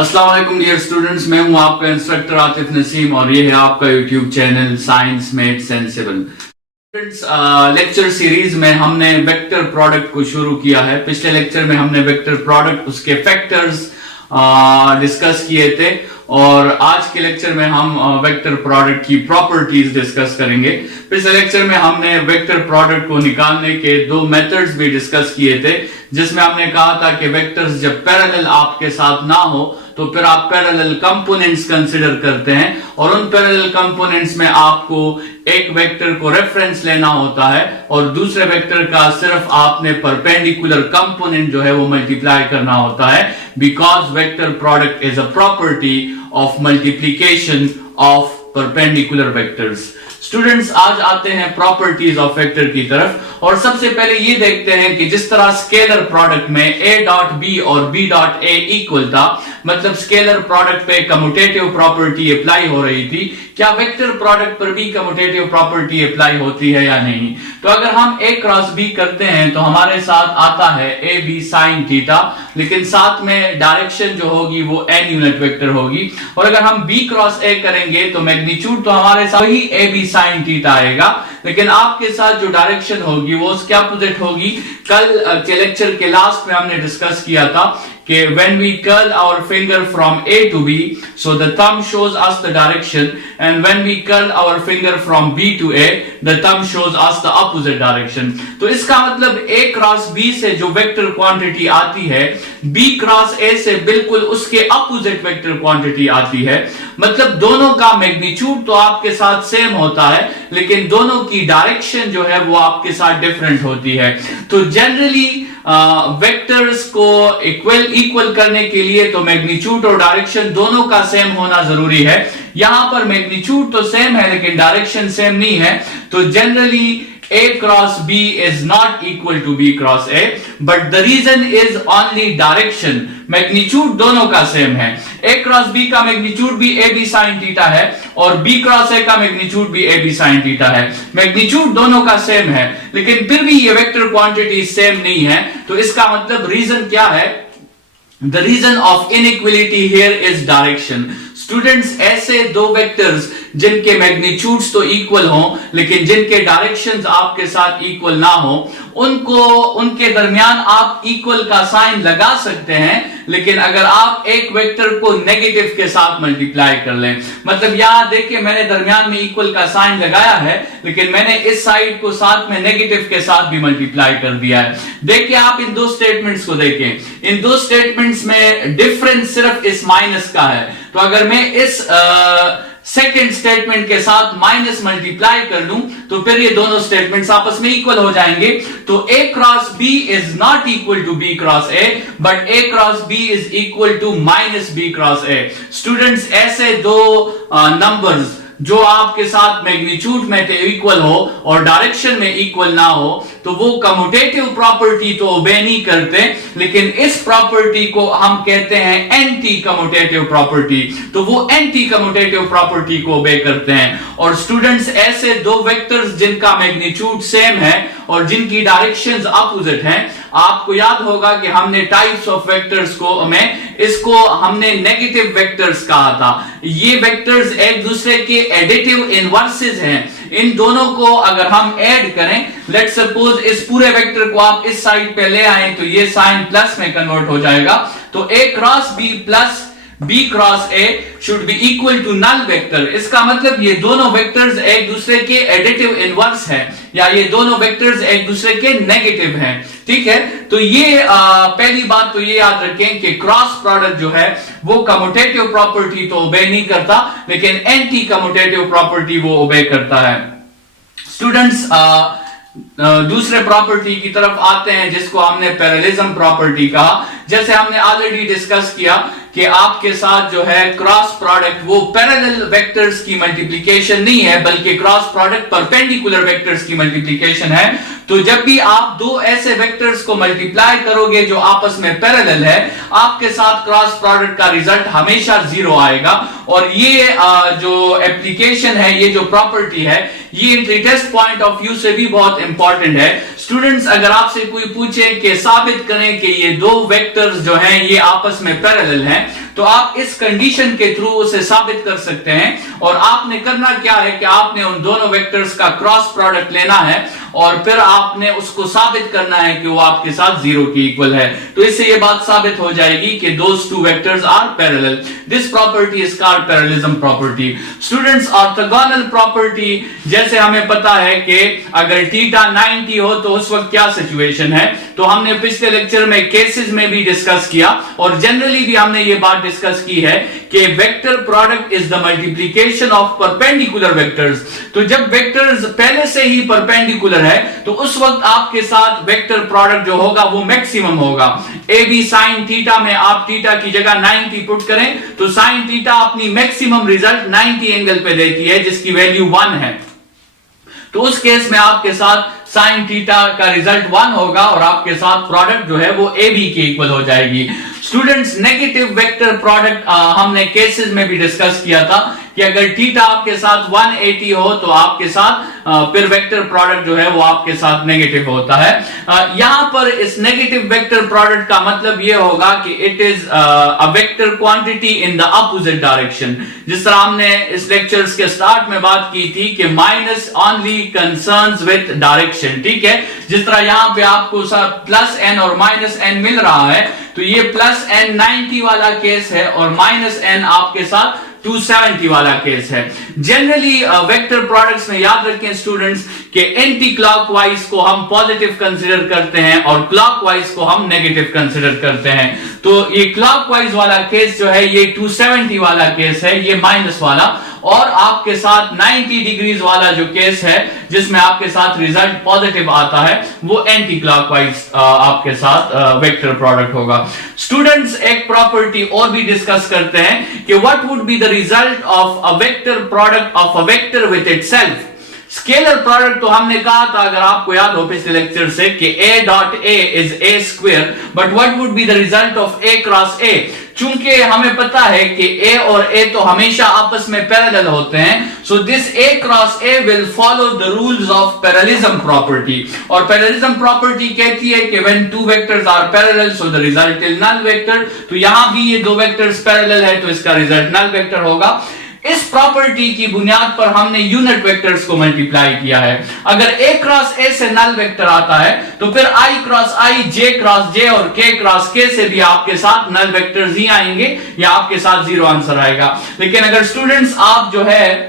अस्सलाम वालेकुम dear students, मैं हूं आपका इंस्ट्रक्टर आतिफ नसीम और ये है आपका YouTube channel science maths and civil. Students, lecture series में हमने वेक्टर प्रोडक्ट को शुरू किया है। पिछले लेक्चर में हमने वेक्टर प्रोडक्ट, उसके फैक्टर्स डिस्कस किए थे और आज के लेक्चर में हम वेक्टर प्रोडक्ट की प्रॉपर्टीज डिस्कस करेंगे। पिछले लेक्चर में हमने वेक्टर प्रोडक्ट को निकालने के दो मेथड्स भी डिस्कस किए थे, जिसमें हमने कहा था कि वेक्टर्स जब पैरेलल आपके साथ ना हो तो फिर आप पैरेलल कंपोनेंट्स कंसिडर करते हैं और उन पैरेलल कंपोनेंट्स में आपको एक वेक्टर को रेफरेंस लेना होता है और दूसरे वेक्टर का सिर्फ आपने परपेंडिकुलर कंपोनेंट जो है वो मल्टीप्लाई करना होता है, because vector product is a property of multiplication of perpendicular vectors. Students, आज आते हैं प्रॉपर्टीज ऑफ वेक्टर की तरफ और सबसे पहले ये देखते हैं कि जिस तरह स्केलर प्रोडक्ट में a डॉट b और b डॉट a इक्वल था, मतलब स्केलर प्रोडक्ट पे कम्यूटेटिव प्रॉपर्टी अप्लाई हो रही थी, क्या वेक्टर प्रोडक्ट पर भी कम्यूटेटिव प्रॉपर्टी अप्लाई होती है या नहीं। तो अगर हम a क्रॉस b करते हैं तो हमारे साथ आता है a b साइन थीटा, लेकिन साथ में डायरेक्शन जो होगी वो n यूनिट वेक्टर होगी। और अगर हम b क्रॉस a करेंगे तो मैग्नीट्यूड तो हमारे साथ ही a b साइन थीटा आएगा, लेकिन आपके साथ जो डायरेक्शन होगी वो उसके अपोजिट होगी। कल के लेक्चर के लास्ट में हमने डिस्कस किया था कि when we curl our finger from A to B, so the thumb shows us the direction, and when we curl our finger from B to A, the thumb shows us the opposite direction. तो इसका मतलब A cross B से जो vector quantity आती है, B cross A से बिल्कुल उसके अपोजिट वेक्टर क्वांटिटी आती है। मतलब दोनों का मैग्नीट्यूड तो आपके साथ सेम होता है, लेकिन दोनों की डायरेक्शन जो है वो आपके साथ डिफरेंट होती है। तो जनरली वेक्टर्स को इक्वल करने के लिए तो मैग्नीट्यूड और डायरेक्शन दोनों का सेम होना जरूरी है। यहां पर मैग्नीट्यूड तो सेम है लेकिन डायरेक्शन सेम नहीं है, तो generally A cross B is not equal to B cross A, but the reason is only direction. Magnitude दोनों का सेम है। A क्रॉस B का मैग्नीट्यूड भी A B sin थीटा है और B क्रॉस A का मैग्नीट्यूड भी A B sin theta है। मैग्नीट्यूड दोनों का सेम है, लेकिन फिर भी ये वेक्टर क्वांटिटी सेम नहीं है। तो इसका मतलब रीजन क्या है? The reason of inequality here is direction. Students, ऐसे दो वेक्टर्स जिनके मैग्नीट्यूड्स तो इक्वल हों लेकिन जिनके डायरेक्शंस आपके साथ इक्वल ना हो, उनके दरमियान आप इक्वल का साइन लगा सकते हैं, लेकिन अगर आप एक वेक्टर को नेगेटिव के साथ मल्टीप्लाई कर लें, मतलब यहां देखिए मैंने दरमियान में इक्वल का साइन लगाया है लेकिन मैंने इस साइड को साथ में नेगेटिव के साथ भी मल्टीप्लाई कर दिया है। देखिए आप इन दो स्टेटमेंट्स को देखें, इन दो स्टेटमेंट्स में डिफरेंस सिर्फ इस माइनस का है। तो अगर मैं इस सेकेंड स्टेटमेंट के साथ माइनस मल्टीप्लाई कर लूं तो फिर ये दोनों स्टेटमेंट्स आपस में इक्वल हो जाएंगे। तो A cross B is not equal to B cross A, but A cross B is equal to minus B cross A। Students, ऐसे दो नंबर्स जो आपके साथ मैग्नीट्यूड में इक्वल हो और डायरेक्शन में इक्वल ना हो, तो वो कम्यूटेटिव प्रॉपर्टी तो ओबे नहीं करते, लेकिन इस प्रॉपर्टी को हम कहते हैं एंटी कम्यूटेटिव प्रॉपर्टी। तो वो एंटी कम्यूटेटिव प्रॉपर्टी को ओबे करते हैं। और स्टूडेंट्स, ऐसे दो वेक्टर्स जिनका मैग्नीट्यूड सेम है और जिनकी डायरेक्शंस अपोजिट हैं, आपको याद होगा कि हमने टाइप्स ऑफ वेक्टर्स को इसको हमने नेगेटिव वेक्टर्स कहा था। ये वेक्टर्स एक दूसरे के एडिटिव इनवर्सेस हैं। इन दोनों को अगर हम ऐड करें, लेट्स सपोज इस पूरे वेक्टर को आप इस साइड पे ले आए तो ये साइन प्लस में कन्वर्ट हो जाएगा। तो A cross B plus B cross A should be equal to null vector. इसका मतलब ये दोनों वेक्टर्स एक दूसरे के एडिटिव इनवर्स हैं, या ये दोनों वेक्टर्स एक दूसरे के नेगेटिव हैं। ठीक है, तो ये पहली बात तो ये याद रखें कि क्रॉस प्रोडक्ट जो है वो कम्यूटेटिव प्रॉपर्टी तो ओबे नहीं करता, लेकिन एंटी कम्यूटेटिव प्रॉपर्टी वो ओबे करता है। स्टूडेंट्स, दूसरे प्रॉपर्टी की तरफ आते हैं जिसको हमने पैरेललिज्म प्रॉपर्टी कहा। जैसे हमने ऑलरेडी डिस्कस किया कि आपके साथ जो है क्रॉस प्रोडक्ट वो पैरेलल वेक्टर्स की मल्टीप्लिकेशन नहीं है, बल्कि क्रॉस प्रोडक्ट परपेंडिकुलर वेक्टर्स की मल्टीप्लिकेशन है। तो जब भी आप दो ऐसे वेक्टर्स को मल्टीप्लाई करोगे जो आपस में पैरेलल है, आपके साथ क्रॉस प्रोडक्ट का रिजल्ट हमेशा 0 आएगा। और ये जो एप्लीकेशन है, ये जो प्रॉपर्टी है, ये entry test point of view से भी बहुत इंपॉर्टेंट है। स्टूडेंट्स, अगर आपसे कोई पूछे कि साबित करें कि ये दो वेक्टर्स जो हैं ये आपस में पैरेलल हैं, तो आप इस कंडीशन के थ्रू उसे साबित कर सकते हैं। और आपने करना क्या है कि आपने उन दोनों वेक्टर्स का क्रॉस प्रोडक्ट लेना है और फिर आपने उसको साबित करना है कि वो आपके साथ जीरो के इक्वल है। तो इससे ये बात साबित हो जाएगी कि those two vectors are parallel. This property is called parallelism property. Students, orthogonal property, जैसे हमें पता है कि अगर थीटा 90 हो तो उस वक्त क्या सिचुएशन है, तो हमने पिछले लेक्चर में केसेस में भी डिस्कस किया और जनरली भी हमने ये बात डिस्कस की है कि vector product is the multiplication of perpendicular vectors. तो जब वेक्टर्स पहले से ही परपेंडिकुलर है तो उस वक्त आपके साथ वेक्टर प्रोडक्ट जो होगा वो मैक्सिमम होगा। ए बी साइन थीटा में आप थीटा की जगह 90 पुट करें तो साइन थीटा अपनी मैक्सिमम रिजल्ट 90 एंगल पे देती है जिसकी वैल्यू 1 है। तो उस केस में आपके साथ साइन थीटा का रिजल्ट 1 होगा और आपके साथ प्रोडक्ट जो है वो ए बी के इक्वल हो जाएगी। स्टूडेंट्स, नेगेटिव वेक्टर प्रोडक्ट हमने केसेस में भी डिस्कस किया था कि अगर थीटा आपके साथ 180 हो तो आपके साथ फिर वेक्टर प्रोडक्ट जो है वो आपके साथ नेगेटिव होता है। यहां पर इस नेगेटिव वेक्टर प्रोडक्ट का मतलब ये होगा कि it is a vector quantity in the opposite direction. जिस तरह हमने इस लेक्चर्स के स्टार्ट में बात की थी कि minus only concerns with direction, ठीक है। जिस तरह यहां पे आपको प्लस एन और माइनस एन मिल रहा है तो ये प्लस एन 90 वाला केस है और माइनस एन आपके साथ 270 वाला केस है। जनरली वेक्टर प्रोडक्ट्स में याद रखें स्टूडेंट्स कि एंटी क्लॉकवाइज को हम पॉजिटिव कंसीडर करते हैं और क्लॉकवाइज को हम नेगेटिव कंसीडर करते हैं। तो ये क्लॉकवाइज वाला केस जो है ये 270 वाला केस है, ये माइनस वाला, और आपके साथ 90 डिग्रीज वाला जो केस है जिसमें आपके साथ रिजल्ट पॉजिटिव आता है वो एंटी क्लॉकवाइज आपके साथ वेक्टर प्रोडक्ट होगा। स्टूडेंट्स, एक प्रॉपर्टी और भी डिस्कस करते हैं कि what would be the result of a vector product of a vector with itself. Scalar product तो हमने कहा था, अगर आपको याद हो पिछले लेक्चर से, कि a dot a is a square, but what would be the result of a cross a। चूंकि हमें पता है कि a और a तो हमेशा आपस में पैरेलल होते हैं, so this a cross a will follow the rules of parallelism property. और पैरेललिज्म प्रॉपर्टी कहती है कि when two vectors are parallel so the result is null vector. तो यहां भी ये दो वेक्टर्स पैरेलल है तो इसका रिजल्ट नल वेक्टर होगा। इस प्रॉपर्टी की बुनियाद पर हमने यूनिट वेक्टर्स को मल्टीप्लाई किया है। अगर a क्रॉस a से नल वेक्टर आता है तो फिर i cross i, j cross j और k क्रॉस k से भी आपके साथ नल वेक्टर्स ही आएंगे या आपके साथ जीरो आंसर आएगा। लेकिन अगर स्टूडेंट्स आप जो है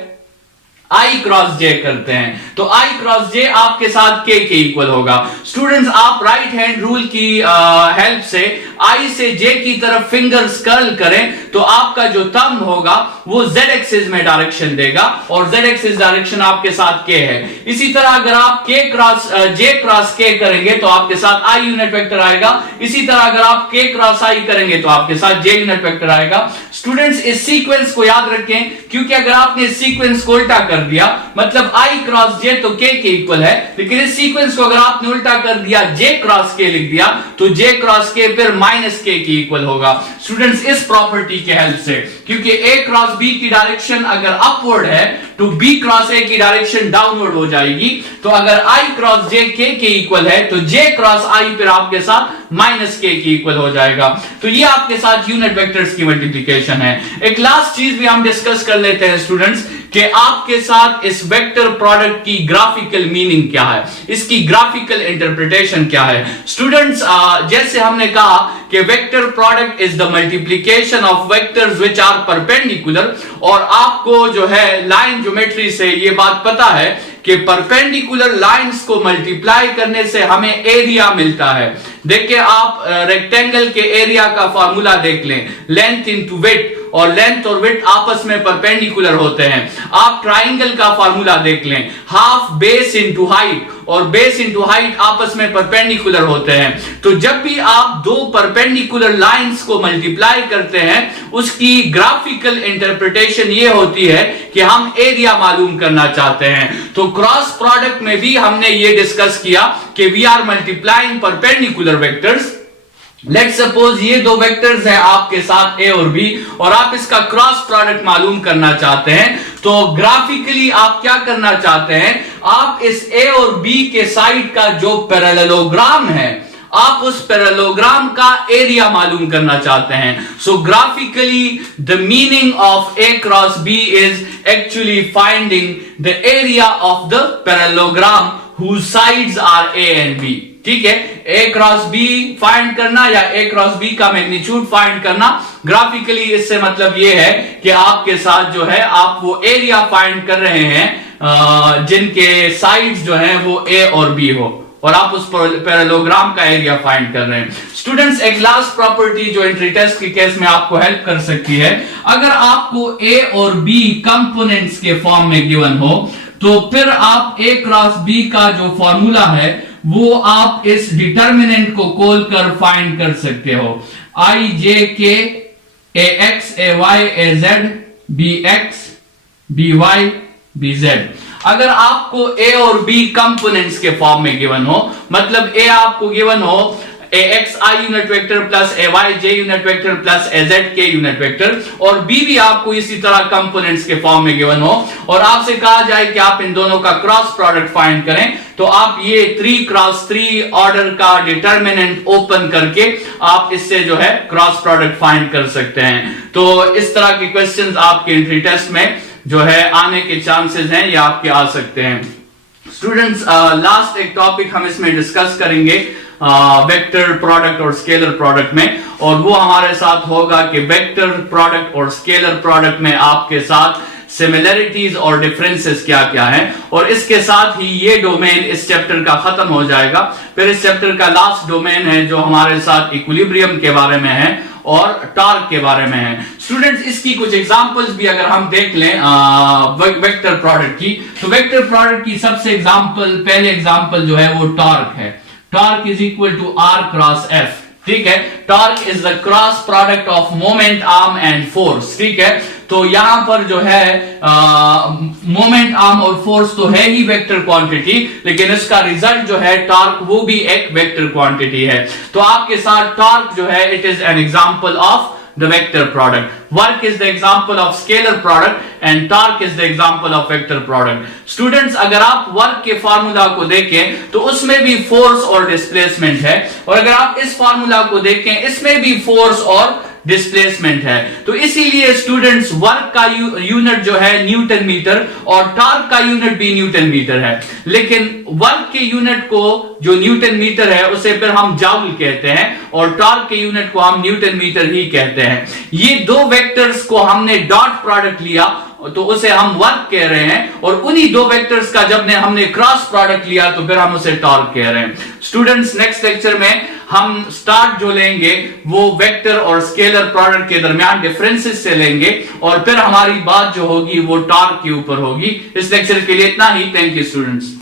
i क्रॉस j करते हैं तो i क्रॉस j आपके साथ k के इक्वल होगा। स्टूडेंट्स, आप राइट हैंड रूल की हेल्प से i से j की तरफ फिंगर्स कर्ल करें तो आपका जो थंब होगा वो z एक्सिस में डायरेक्शन देगा और z एक्सिस डायरेक्शन आपके साथ k है। इसी तरह अगर आप j क्रॉस k करेंगे तो आपके साथ i यूनिट वेक्टर आएगा। इसी तरह अगर आप k क्रॉस i करेंगे तो आपके साथ j यूनिट वेक्टर आएगा। स्टूडेंट्स, इस सीक्वेंस को याद रखें क्योंकि अगर आपने इस सीक्वेंस को उल्टा कर दिया मतलब i क्रॉस j तो k के इक्वल है, लेकिन इस सीक्वेंस को अगर आपने उल्टा कर दिया j क्रॉस k लिख दिया तो j क्रॉस k फिर माइनस k के इक्वल होगा। स्टूडेंट्स, इस प्रॉपर्टी के हेल्प से, क्योंकि a क्रॉस b की डायरेक्शन अगर अपवर्ड है तो b क्रॉस a की डायरेक्शन डाउनवर्ड हो जाएगी। तो अगर i क्रॉस j k के इक्वल है तो j क्रॉस i फिर आपके साथ माइनस k के इक्वल हो जाएगा। तो ये आपके साथ यूनिट वेक्टर्स की मल्टीप्लिकेशन है। एक लास्ट चीज भी हम डिस्कस कर लेते हैं स्टूडेंट्स कि आपके साथ इस वेक्टर प्रोडक्ट की ग्राफिकल मीनिंग क्या है, इसकी ग्राफिकल इंटरप्रिटेशन क्या है। स्टूडेंट्स, जैसे हमने कहा कि vector product is the multiplication of vectors which are perpendicular, और आपको जो है लाइन ज्योमेट्री से ये बात पता है कि परपेंडिकुलर लाइंस को मल्टीप्लाई करने से हमें एरिया मिलता है। देखिए, आप रेक्टेंगल के एरिया का फॉर्मूला देख लें, लेंथ इनटू विड्थ, और लेंथ और विड्थ आपस में परपेंडिकुलर होते हैं। आप ट्राइंगल का फॉर्मूला देख लें, हाफ बेस इनटू हाइट, और बेस इनटू हाइट आपस में परपेंडिकुलर होते हैं। तो जब भी आप दो परपेंडिकुलर लाइंस को मल्टीप्लाई करते हैं उसकी ग्राफिकल इंटरप्रिटेशन ये होती है कि हम एरिया मालूम करना चाहते हैं। तो क्रॉस प्रोडक्ट में भी हमने ये डिस्कस किया कि we are multiplying perpendicular vectors. Let's suppose ये दो वेक्टर्स हैं आपके साथ a और b, और आप इसका क्रॉस प्रोडक्ट मालूम करना चाहते हैं। तो ग्राफिकली आप क्या करना चाहते हैं, आप इस a और b के साइड का जो पैरेललोग्राम है आप उस पैरेललोग्राम का एरिया मालूम करना चाहते हैं। So graphically the meaning of A cross B is actually finding the area of the parallelogram whose sides are a and b। ठीक है, a क्रॉस b फाइंड करना या a क्रॉस b का मैग्नीट्यूड फाइंड करना। Graphically इससे मतलब ये है कि आपके साथ जो है आप वो एरिया फाइंड कर रहे हैं जिनके साइड्स जो हैं वो a और b हो, और आप उस पैरेललोग्राम का एरिया फाइंड कर रहे हैं। स्टूडेंट्स, एक लास्ट प्रॉपर्टी जो एंट्री टेस्ट के केस में आपको हेल्प कर सकती है, अगर आपको a और b कंपोनेंट्स के फॉर्म में गिवन हो तो फिर आप a क्रॉस b का जो फॉर्मूला है वो आप इस डिटर्मिनेंट को खोल कर फाइंड कर सकते हो। i j k a x a y a z b x b y b z। अगर आपको a और b कंपोनेंट्स के फॉर्म में गिवन हो, मतलब a आपको गिवन हो A X I unit vector plus A Y J unit vector plus A Z K unit vector, और बी भी आपको इसी तरह कंपोनेंट्स के फॉर्म में गिवन हो, और आपसे कहा जाए कि आप इन दोनों का क्रॉस प्रोडक्ट फाइंड करें, तो आप ये 3 क्रॉस 3 ऑर्डर का डिटर्मिनेंट ओपन करके आप इससे जो है क्रॉस प्रोडक्ट फाइंड कर सकते हैं। तो इस तरह के क्वेश्चंस आपके एंट्री टेस्ट में जो है आने के चांसेस हैं या आपके आ सकते हैं। स्टूडेंट्स, लास्ट एक टॉपिक हम इसमें डिस्कस करेंगे वेक्टर प्रोडक्ट और स्केलर प्रोडक्ट में, और वो हमारे साथ होगा कि वेक्टर प्रोडक्ट और स्केलर प्रोडक्ट में आपके साथ सिमिलरिटीज और डिफरेंसेस क्या क्या हैं, और इसके साथ ही ये डोमेन इस चैप्टर का खत्म हो जाएगा। फिर इस चैप्टर का लास्ट डोमेन है जो हमारे साथ इक्विलिब्रियम के बारे में है और टॉर्क के बारे में है। स्टूडेंट्स, इसकी कुछ एग्जांपल्स भी अगर हम देख लें वेक्टर प्रोडक्ट की, तो वेक्टर प्रोडक्ट की सबसे पहले एग्जांपल जो है वो टॉर्क है। Torque is equal to R cross F. ठीक है, torque is the cross product of moment arm and force. ठीक है, तो यहां पर जो है मोमेंट आर्म और फोर्स तो है ही वेक्टर क्वांटिटी, लेकिन इसका रिजल्ट जो है टॉर्क वो भी एक वेक्टर क्वांटिटी है। तो आपके साथ टॉर्क जो है it is an example of the vector product. Work is the example of scalar product and torque is the example of vector product. Students, अगर आप वर्क के फार्मूला को देखें तो उसमें भी फोर्स और डिस्प्लेसमेंट है, और अगर आप इस फार्मूला को देखें इसमें भी फोर्स और डिस्प्लेसमेंट है। तो इसीलिए स्टूडेंट्स वर्क का यूनिट जो है न्यूटन मीटर और टॉर्क का यूनिट भी न्यूटन मीटर है, लेकिन वर्क के यूनिट को जो न्यूटन मीटर है उसे फिर हम जाउल कहते हैं, और टॉर्क के यूनिट को हम न्यूटन मीटर ही कहते हैं। ये दो वेक्टर्स को हमने डॉट प्रोडक्ट लिया तो उसे हम वर्क कह रहे हैं, और उन्हीं दो वेक्टर्स का जब हमने क्रॉस प्रोडक्ट लिया तो फिर हम उसे टॉर्क कह रहे हैं। स्टूडेंट्स, नेक्स्ट लेक्चर में हम स्टार्ट जो लेंगे वो वेक्टर और स्केलर प्रोडक्ट के दरमियान डिफरेंसेस से लेंगे, और फिर हमारी बात जो होगी वो टॉर्क के ऊपर होगी। इस लेक्चर के लिए इतना ही। Thank you students.